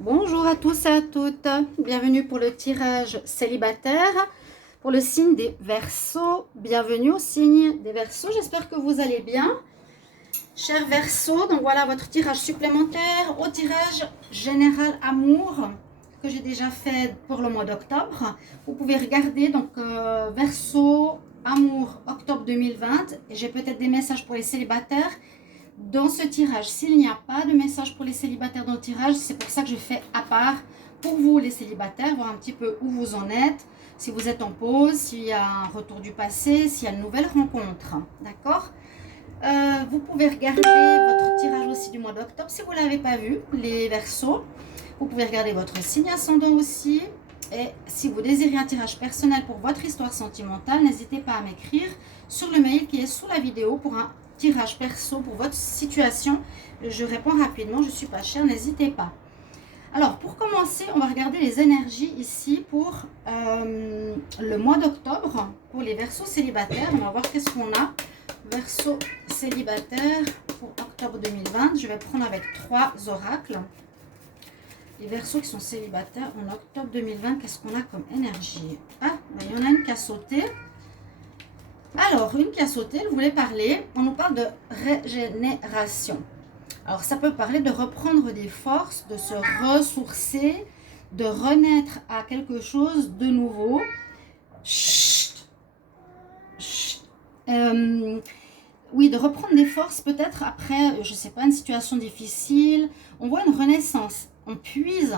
Bonjour à tous et à toutes, bienvenue pour le tirage célibataire pour le signe des Verseaux. Bienvenue au signe des Verseaux, j'espère que vous allez bien. Chers Verseaux, donc voilà votre tirage supplémentaire au tirage général amour que j'ai déjà fait pour le mois d'octobre. Vous pouvez regarder donc Verseaux amour octobre 2020 et j'ai peut-être des messages pour les célibataires dans ce tirage. S'il n'y a pas de message pour les célibataires dans le tirage, c'est pour ça que je fais à part pour vous les célibataires, voir un petit peu où vous en êtes, si vous êtes en pause, s'il y a un retour du passé, s'il y a une nouvelle rencontre, d'accord. Vous pouvez regarder votre tirage aussi du mois d'octobre si vous ne l'avez pas vu, les Verseaux. Vous pouvez regarder votre signe ascendant aussi. Et si vous désirez un tirage personnel pour votre histoire sentimentale, n'hésitez pas à m'écrire sur le mail qui est sous la vidéo pour un tirage perso pour votre situation. Je réponds rapidement, je ne suis pas chère, n'hésitez pas. Alors, pour commencer, on va regarder les énergies ici pour le mois d'octobre, pour les Verseaux célibataires. On va voir qu'est-ce qu'on a. Verseaux célibataires pour octobre 2020. Je vais prendre avec 3 oracles. Les Verseaux qui sont célibataires en octobre 2020, qu'est-ce qu'on a comme énergie? Ah, ben, il y en a une qui a sauté. Alors, une qui a sauté, elle voulait parler. On nous parle de régénération. Alors, ça peut parler de reprendre des forces, de se ressourcer, de renaître à quelque chose de nouveau. Chut. Chut. Oui, de reprendre des forces peut-être après, je ne sais pas, une situation difficile. On voit une renaissance. On puise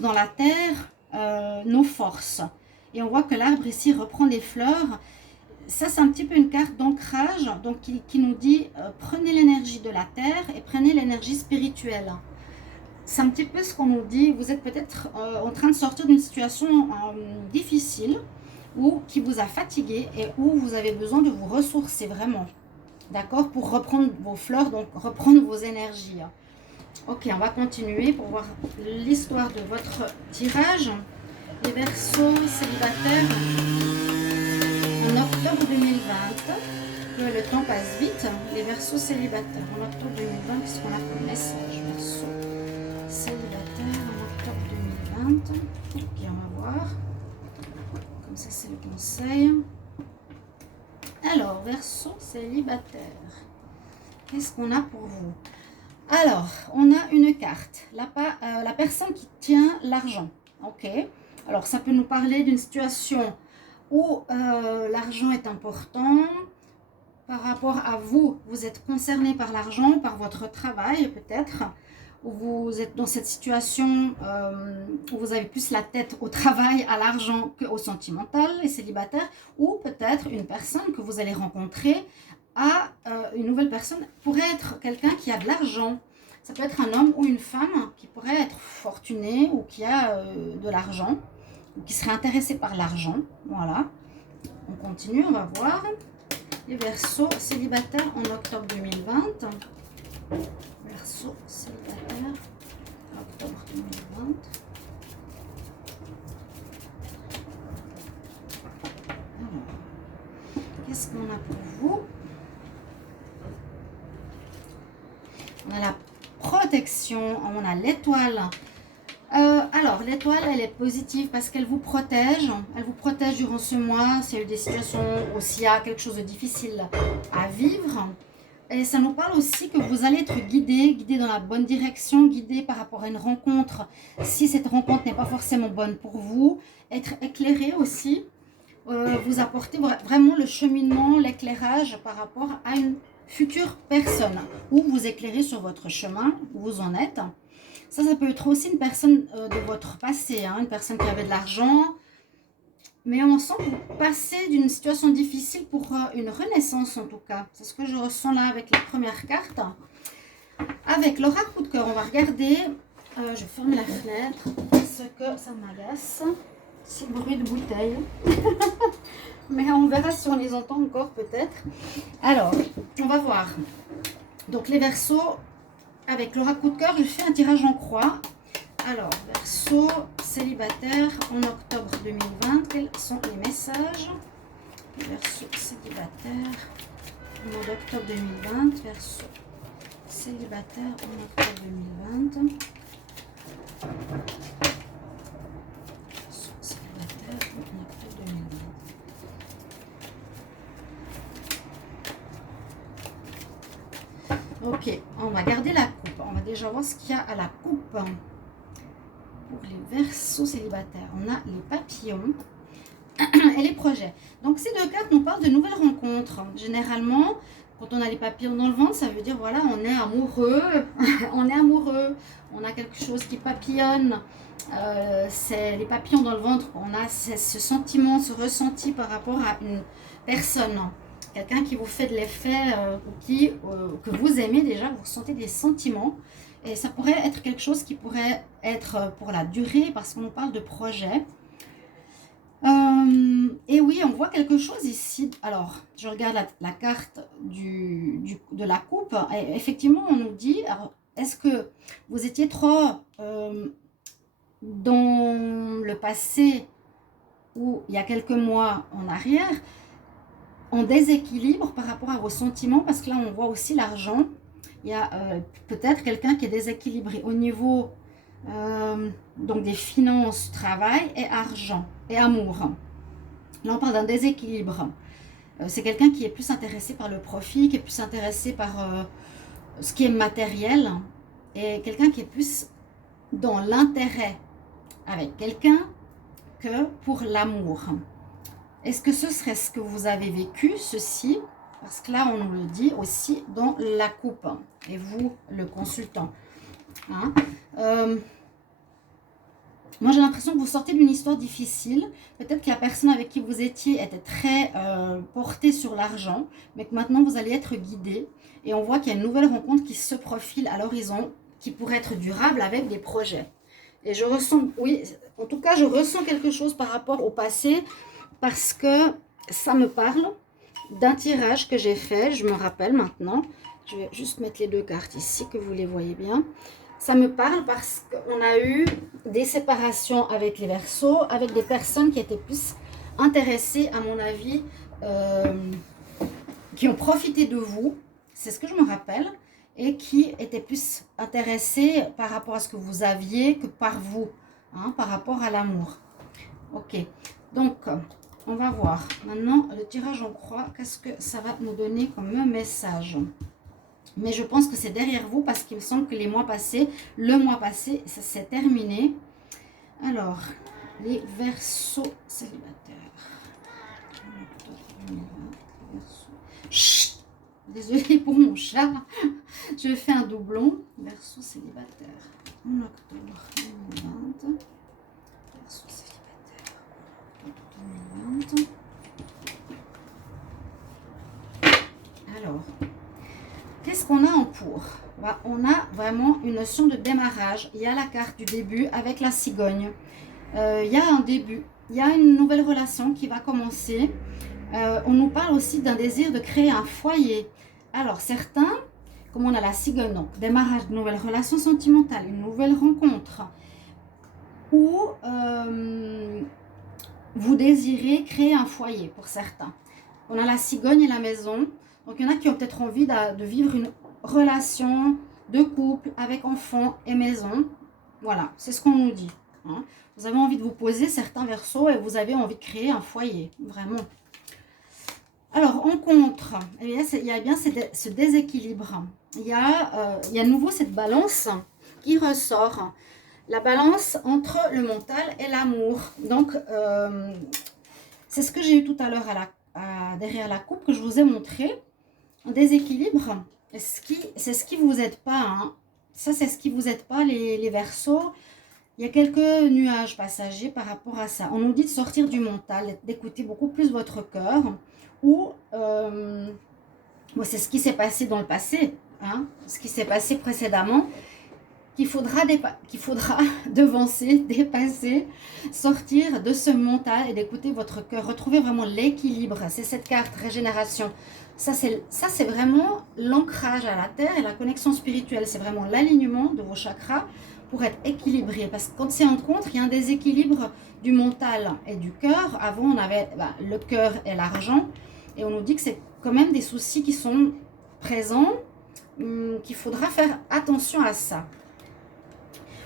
dans la terre nos forces. Et on voit que l'arbre ici reprend des fleurs. Ça, c'est un petit peu une carte d'ancrage, donc qui nous dit prenez l'énergie de la terre et prenez l'énergie spirituelle. C'est un petit peu ce qu'on nous dit. Vous êtes peut-être en train de sortir d'une situation difficile ou qui vous a fatigué et où vous avez besoin de vous ressourcer vraiment. D'accord? Pour reprendre vos fleurs, donc reprendre vos énergies. Ok, on va continuer pour voir l'histoire de votre tirage. Les Verseaux célibataires en octobre 2020. Le temps passe vite. Les Verseaux célibataires en octobre 2020, qu'est-ce qu'on a comme message? Verseaux célibataires en octobre 2020. Ok, on va voir. Comme ça, c'est le conseil. Alors, Verseaux célibataire. Qu'est-ce qu'on a pour vous? Alors, on a une carte. La personne qui tient l'argent. Ok. Alors, ça peut nous parler d'une situation où l'argent est important. Par rapport à vous, vous êtes concerné par l'argent, par votre travail peut-être. Où vous êtes dans cette situation où vous avez plus la tête au travail, à l'argent qu'au sentimental, les célibataires. Ou peut-être une personne que vous allez rencontrer à une nouvelle personne pourrait être quelqu'un qui a de l'argent. Ça peut être un homme ou une femme qui pourrait être fortuné ou qui a de l'argent, ou qui serait intéressé par l'argent. Voilà. On continue, on va voir. Les Verseaux célibataires en octobre 2020. Verseaux célibataires en octobre 2020. Alors, qu'est-ce qu'on a pour vous? On a la protection, on a l'étoile. Alors, l'étoile, elle est positive parce qu'elle vous protège. Elle vous protège durant ce mois. S'il y a eu des situations où s'il y a quelque chose de difficile à vivre. Et ça nous parle aussi que vous allez être guidé dans la bonne direction, guidé par rapport à une rencontre. Si cette rencontre n'est pas forcément bonne pour vous, être éclairé aussi. Vous apporter vraiment le cheminement, l'éclairage par rapport à une future personne ou vous éclairez sur votre chemin, où vous en êtes. Ça peut être aussi une personne de votre passé, hein, une personne qui avait de l'argent. Mais on sent que vous passez d'une situation difficile pour une renaissance en tout cas. C'est ce que je ressens là avec la première carte. Avec l'oracle coup de cœur, on va regarder. Je ferme la fenêtre parce que ça m'agace. C'est bruit de bouteille. Mais on verra si on les entend encore peut-être. Alors, on va voir. Donc les Verseaux, avec l'oracle coup de cœur, je fais un tirage en croix. Alors, Verseaux célibataire en octobre 2020, quels sont les messages? Verseaux célibataire en octobre 2020, Verseaux célibataire en octobre 2020. Célibataire en avril 2020. Ok, on va garder la coupe. On va déjà voir ce qu'il y a à la coupe. Pour les Verseaux célibataires, on a les papillons et les projets. Donc ces deux cartes nous parlent de nouvelles rencontres. Généralement, quand on a les papillons dans le ventre, ça veut dire voilà, on est amoureux, on est amoureux, on a quelque chose qui papillonne. C'est les papillons dans le ventre, on a ce sentiment, ce ressenti par rapport à une personne. Quelqu'un qui vous fait de l'effet, que vous aimez déjà, vous ressentez des sentiments. Et ça pourrait être quelque chose qui pourrait être pour la durée, parce qu'on nous parle de projet. Et oui, on voit quelque chose ici. Alors, je regarde la carte de la coupe. Et effectivement, on nous dit, est-ce que vous étiez trop dans le passé ou il y a quelques mois en arrière, en déséquilibre par rapport à vos sentiments? Parce que là, on voit aussi l'argent. Il y a peut-être quelqu'un qui est déséquilibré au niveau donc des finances, travail et argent et amour. Là, on parle d'un déséquilibre. C'est quelqu'un qui est plus intéressé par le profit, qui est plus intéressé par ce qui est matériel, et quelqu'un qui est plus dans l'intérêt avec quelqu'un que pour l'amour. Est-ce que ce serait ce que vous avez vécu, ceci? Parce que là, on nous le dit aussi dans la coupe. Et vous, le consultant. Hein? Moi, j'ai l'impression que vous sortez d'une histoire difficile. Peut-être que la personne avec qui vous étiez était très portée sur l'argent, mais que maintenant, vous allez être guidé. Et on voit qu'il y a une nouvelle rencontre qui se profile à l'horizon, qui pourrait être durable avec des projets. Et je ressens, oui, en tout cas, je ressens quelque chose par rapport au passé, parce que ça me parle d'un tirage que j'ai fait, je me rappelle maintenant. Je vais juste mettre les deux cartes ici, que vous les voyez bien. Ça me parle parce qu'on a eu des séparations avec les Verseaux, avec des personnes qui étaient plus intéressées, à mon avis, qui ont profité de vous, c'est ce que je me rappelle, et qui étaient plus intéressées par rapport à ce que vous aviez que par vous, hein, par rapport à l'amour. Ok, donc on va voir. Maintenant, le tirage en croix, qu'est-ce que ça va nous donner comme message? Mais je pense que c'est derrière vous parce qu'il me semble que les mois passés, le mois passé, ça s'est terminé. Alors, les Verseaux célibataires. Chut, désolée pour mon chat. Je fais un doublon. Verseaux célibataires. En octobre 2020. Verseaux célibataires. En octobre 2020. Alors, qu'est-ce qu'on a en cours? On a vraiment une notion de démarrage. Il y a la carte du début avec la cigogne. Il y a un début. Il y a une nouvelle relation qui va commencer. On nous parle aussi d'un désir de créer un foyer. Alors, certains, comme on a la cigogne, donc démarrage de nouvelles relations sentimentales, une nouvelle rencontre, ou vous désirez créer un foyer pour certains. On a la cigogne et la maison. Donc, il y en a qui ont peut-être envie de vivre une relation de couple avec enfants et maison. Voilà, c'est ce qu'on nous dit. Hein. Vous avez envie de vous poser certains Verseaux et vous avez envie de créer un foyer, vraiment. Alors, en contre, eh bien, il y a bien ce déséquilibre. Il y a à nouveau cette balance qui ressort. La balance entre le mental et l'amour. Donc, c'est ce que j'ai eu tout à l'heure derrière la coupe que je vous ai montré. Un déséquilibre, c'est ce qui vous aide pas. Hein. Ça, c'est ce qui vous aide pas, les Verseaux. Il y a quelques nuages passagers par rapport à ça. On nous dit de sortir du mental, d'écouter beaucoup plus votre cœur. Ou, c'est ce qui s'est passé dans le passé, hein, ce qui s'est passé précédemment, qu'il faudra devancer, dépasser, sortir de ce mental et d'écouter votre cœur. Retrouver vraiment l'équilibre. C'est cette carte régénération. Ça, c'est vraiment l'ancrage à la terre et la connexion spirituelle. C'est vraiment l'alignement de vos chakras pour être équilibré. Parce que quand c'est en contre, il y a un déséquilibre du mental et du cœur. Avant, on avait le cœur et l'argent. Et on nous dit que c'est quand même des soucis qui sont présents, qu'il faudra faire attention à ça.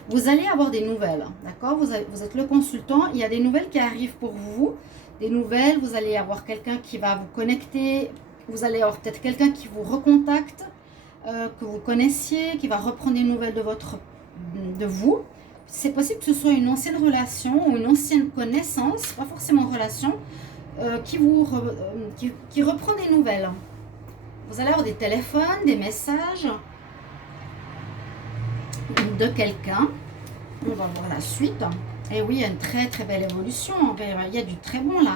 Vous allez avoir des nouvelles, d'accord? Vous êtes le consultant, il y a des nouvelles qui arrivent pour vous. Des nouvelles, vous allez avoir quelqu'un qui va vous connecter. Vous allez avoir peut-être quelqu'un qui vous recontacte, que vous connaissiez, qui va reprendre des nouvelles de vous. C'est possible que ce soit une ancienne relation ou une ancienne connaissance, pas forcément relation, qui reprend des nouvelles. Vous allez avoir des téléphones, des messages de quelqu'un. On va voir la suite. Et oui, il y a une très très belle évolution. Il y a du très bon là.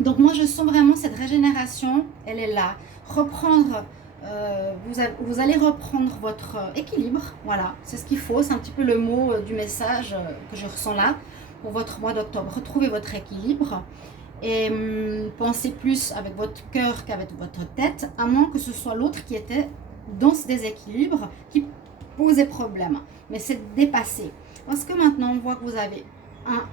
Donc moi je sens vraiment cette régénération. Elle est là. Reprendre, vous allez reprendre votre équilibre. Voilà, c'est ce qu'il faut. C'est un petit peu le mot du message que je ressens là pour votre mois d'octobre. Retrouvez votre équilibre. Et pensez plus avec votre cœur qu'avec votre tête, à moins que ce soit l'autre qui était dans ce déséquilibre, qui posait problème. Mais c'est dépassé. Parce que maintenant, on voit que vous avez un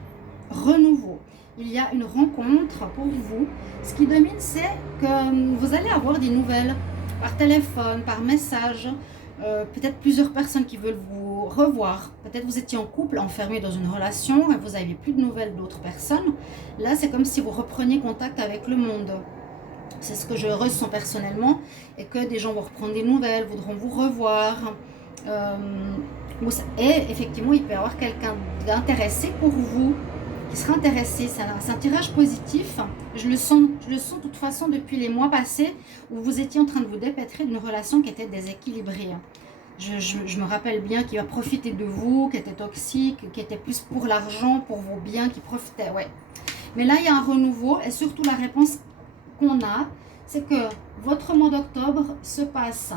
renouveau. Il y a une rencontre pour vous. Ce qui domine, c'est que vous allez avoir des nouvelles par téléphone, par message. Peut-être plusieurs personnes qui veulent vous revoir. Peut-être vous étiez en couple, enfermé dans une relation et vous n'avez plus de nouvelles d'autres personnes. Là, c'est comme si vous repreniez contact avec le monde. C'est ce que je ressens personnellement. Et que des gens vont reprendre des nouvelles, voudront vous revoir. Et effectivement, il peut y avoir quelqu'un d'intéressé pour vous, qui sera intéressé. C'est un tirage positif. Je le sens de toute façon depuis les mois passés où vous étiez en train de vous dépêtrer d'une relation qui était déséquilibrée. Je me rappelle bien qu'il va profiter de vous, qui était toxique, qui était plus pour l'argent, pour vos biens, qui profitait. Ouais. Mais là, il y a un renouveau et surtout la réponse qu'on a, c'est que votre mois d'octobre se passe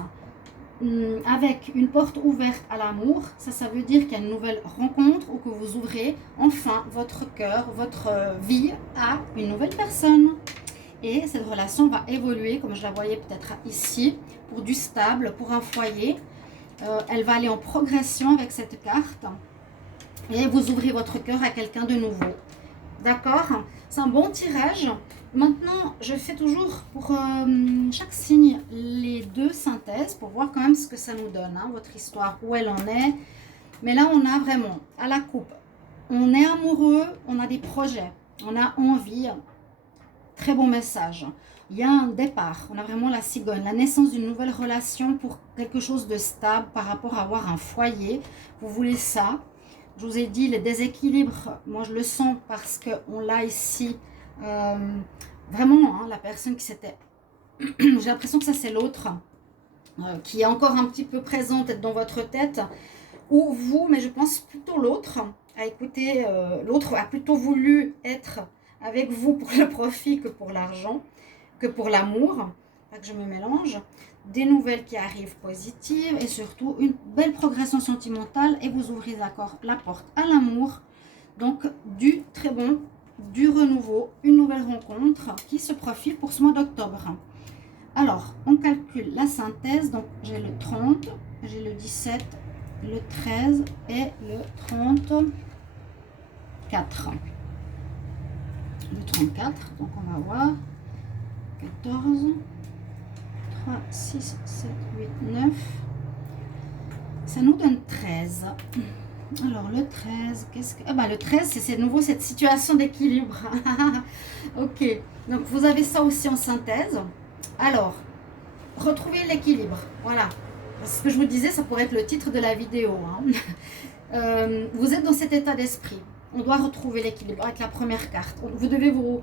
avec une porte ouverte à l'amour. Ça veut dire qu'il y a une nouvelle rencontre ou que vous ouvrez enfin votre cœur, votre vie à une nouvelle personne. Et cette relation va évoluer, comme je la voyais peut-être ici, pour du stable, pour un foyer. Elle va aller en progression avec cette carte. Et vous ouvrez votre cœur à quelqu'un de nouveau. D'accord? C'est un bon tirage. Maintenant, je fais toujours pour chaque signe les 2 synthèses pour voir quand même ce que ça nous donne, hein, votre histoire, où elle en est. Mais là, on a vraiment à la coupe. On est amoureux, on a des projets, on a envie. Très bon message. Il y a un départ, on a vraiment la cigogne, la naissance d'une nouvelle relation pour quelque chose de stable par rapport à avoir un foyer. Vous voulez ça. Je vous ai dit, les déséquilibres, moi je le sens parce qu'on l'a ici. Vraiment, hein, la personne qui s'était... J'ai l'impression que ça c'est l'autre qui est encore un petit peu présente dans votre tête. Ou vous, mais je pense plutôt l'autre a écouté, l'autre a plutôt voulu être avec vous pour le profit que pour l'argent, que pour l'amour. Pas que je me mélange. Des nouvelles qui arrivent positives et surtout une belle progression sentimentale et vous ouvrez la porte à l'amour. Donc du très bon, du renouveau, une nouvelle rencontre qui se profile pour ce mois d'octobre. Alors, on calcule la synthèse. Donc j'ai le 30, j'ai le 17, le 13 et le 34. Le 34, donc on va voir 14, 3, 6, 7, 8, 9. Ça nous donne 13. Alors le 13, qu'est-ce que... Ah bah le 13, c'est nouveau cette situation d'équilibre. Ok, donc vous avez ça aussi en synthèse. Alors, retrouvez l'équilibre. Voilà. Ce que je vous disais, ça pourrait être le titre de la vidéo. Hein. Vous êtes dans cet état d'esprit. On doit retrouver l'équilibre avec la première carte. Vous devez vous...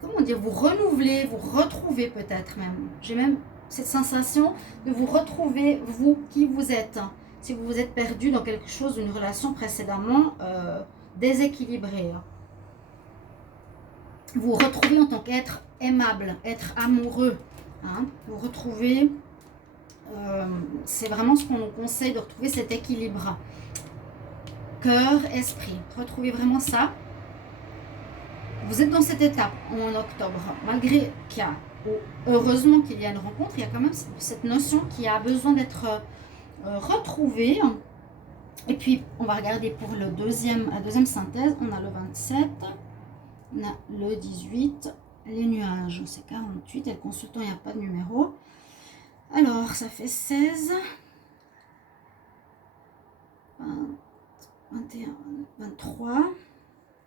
comment dire, vous renouveler, vous retrouver peut-être même. J'ai même cette sensation de vous retrouver, vous, qui vous êtes. Si vous vous êtes perdu dans quelque chose, une relation précédemment déséquilibrée. Vous retrouvez en tant qu'être aimable, être amoureux. Hein, vous retrouvez, c'est vraiment ce qu'on nous conseille, de retrouver cet équilibre. Cœur, esprit. Retrouvez vraiment ça. Vous êtes dans cette étape en octobre, malgré qu'il y a, heureusement qu'il y a une rencontre, il y a quand même cette notion qui a besoin d'être retrouvée. Et puis, on va regarder pour la deuxième synthèse. On a le 27, on a le 18, les nuages, c'est 48, et le consultant, il n'y a pas de numéro. Alors, ça fait 16, 21, 23,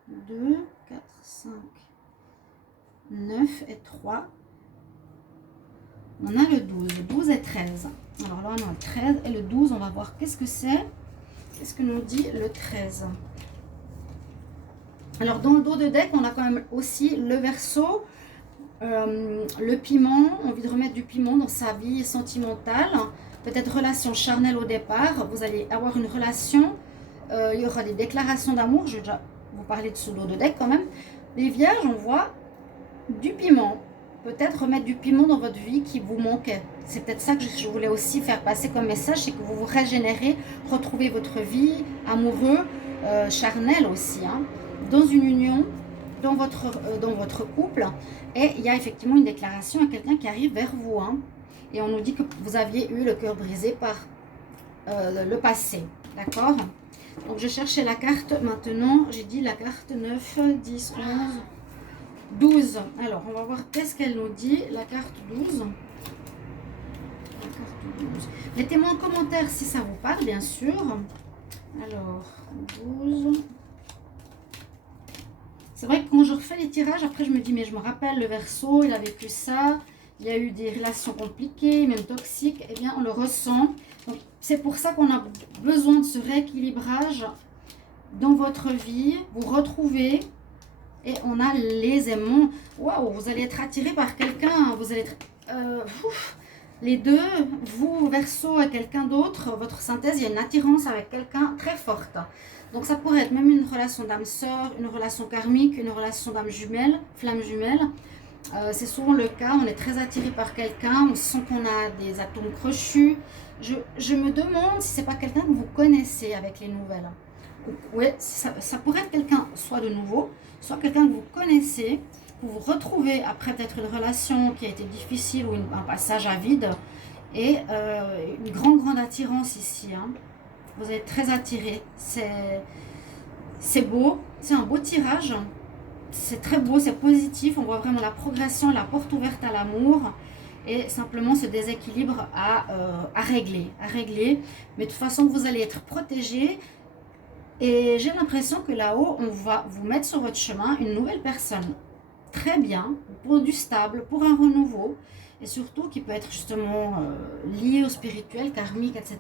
2, 4, 5, 9 et 3. On a le 12, 12 et 13. Alors là, on a le 13 et le 12. On va voir qu'est-ce que c'est. Qu'est-ce que nous dit le 13? Alors, dans le dos de deck, on a quand même aussi le Verseau, le piment. Envie de remettre du piment dans sa vie sentimentale. Peut-être relation charnelle au départ. Vous allez avoir une relation. Il y aura des déclarations d'amour. Je vais déjà vous parler de ce dos de deck quand même. Les Vierges, on voit du piment. Peut-être remettre du piment dans votre vie qui vous manquait. C'est peut-être ça que je voulais aussi faire passer comme message, c'est que vous vous régénérez, retrouvez votre vie amoureux, charnelle aussi, hein, dans une union, dans votre couple. Et il y a effectivement une déclaration à quelqu'un qui arrive vers vous. Hein, et on nous dit que vous aviez eu le cœur brisé par le passé. D'accord? Donc je cherchais la carte maintenant. J'ai dit la carte 9, 10, 11... 12. Alors, on va voir qu'est-ce qu'elle nous dit, la carte 12. La carte 12. Mettez-moi en commentaire si ça vous parle, bien sûr. Alors, 12. C'est vrai que quand je refais les tirages, après je me dis, mais je me rappelle, le Verseau, il a vécu ça. Il y a eu des relations compliquées, même toxiques. Eh bien, on le ressent. Donc, c'est pour ça qu'on a besoin de ce rééquilibrage dans votre vie. Vous retrouvez... Et on a les aimants. Waouh, vous allez être attiré par quelqu'un. Vous allez être... les deux, vous, Verseau et quelqu'un d'autre, votre synthèse, il y a une attirance avec quelqu'un très forte. Donc ça pourrait être même une relation d'âme sœur, une relation karmique, une relation d'âme jumelle, flamme jumelle. C'est souvent le cas. On est très attiré par quelqu'un. On sent qu'on a des atomes crochus. Je me demande si c'est pas quelqu'un que vous connaissez avec les nouvelles. Oui, ça pourrait être quelqu'un soit de nouveau, soit quelqu'un que vous connaissez, que vous retrouvez après peut-être une relation qui a été difficile ou un passage à vide. Et une grande attirance ici. Hein. Vous êtes très attiré. C'est beau, c'est un beau tirage. C'est très beau, c'est positif. On voit vraiment la progression, la porte ouverte à l'amour. Et simplement ce déséquilibre à régler. Mais de toute façon, vous allez être protégé. Et j'ai l'impression que là-haut, on va vous mettre sur votre chemin une nouvelle personne. Très bien, pour du stable, pour un renouveau. Et surtout qui peut être justement lié au spirituel, karmique, etc.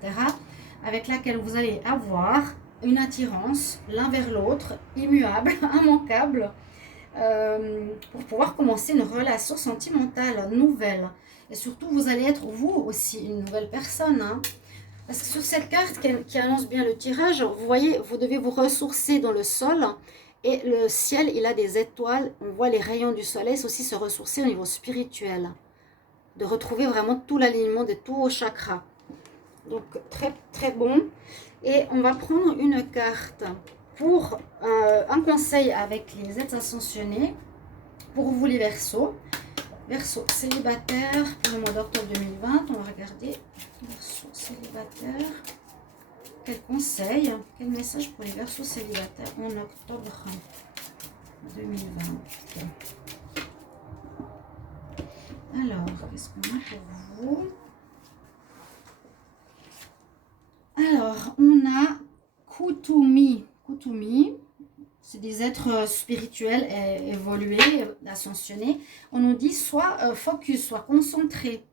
Avec laquelle vous allez avoir une attirance l'un vers l'autre, immuable, immanquable. Pour pouvoir commencer une relation sentimentale nouvelle. Et surtout, vous allez être vous aussi une nouvelle personne. Hein. Parce que sur cette carte qui annonce bien le tirage, vous voyez, vous devez vous ressourcer dans le sol. Et le ciel, il a des étoiles. On voit les rayons du soleil. C'est aussi se ressourcer au niveau spirituel. De retrouver vraiment tout l'alignement de tous vos chakras. Donc, très, très bon. Et on va prendre une carte pour un conseil avec les êtres ascensionnés. Pour vous, les Verseaux. Verseau célibataire pour le mois d'octobre 2020. On va regarder. Verseau célibataire. Quel conseil, quel message pour les Verseaux célibataires en octobre 2020. Alors, qu'est-ce qu'on a pour vous? Alors, on a Kutumi. Kutumi. C'est des êtres spirituels évolués, ascensionnés. On nous dit soit focus, soit concentré,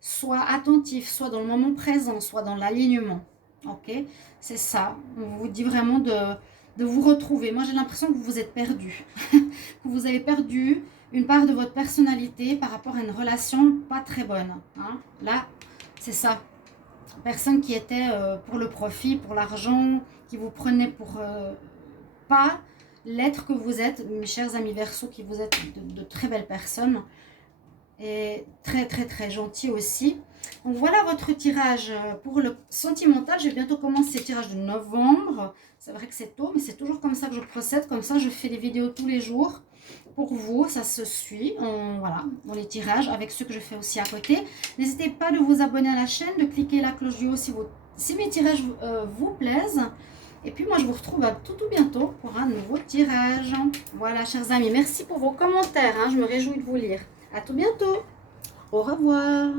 soit attentif, soit dans le moment présent, soit dans l'alignement. Ok, c'est ça. On vous dit vraiment de vous retrouver. Moi, j'ai l'impression que vous vous êtes perdu. Que vous avez perdu une part de votre personnalité par rapport à une relation pas très bonne. Hein. Là, c'est ça. Personne qui était pour le profit, pour l'argent, qui vous prenait pour pas l'être que vous êtes, mes chers amis Verseaux, qui vous êtes de très belles personnes et très très très gentils aussi. Donc voilà votre tirage pour le sentimental. Je vais bientôt commencer le tirage de novembre. C'est vrai que c'est tôt, mais c'est toujours comme ça que je procède. Comme ça, je fais des vidéos tous les jours. Pour vous, ça se suit, voilà, dans les tirages, avec ceux que je fais aussi à côté. N'hésitez pas de vous abonner à la chaîne, de cliquer la cloche du haut si mes tirages vous plaisent. Et puis moi, je vous retrouve tout bientôt pour un nouveau tirage. Voilà, chers amis, merci pour vos commentaires. Hein, je me réjouis de vous lire. À tout bientôt. Au revoir.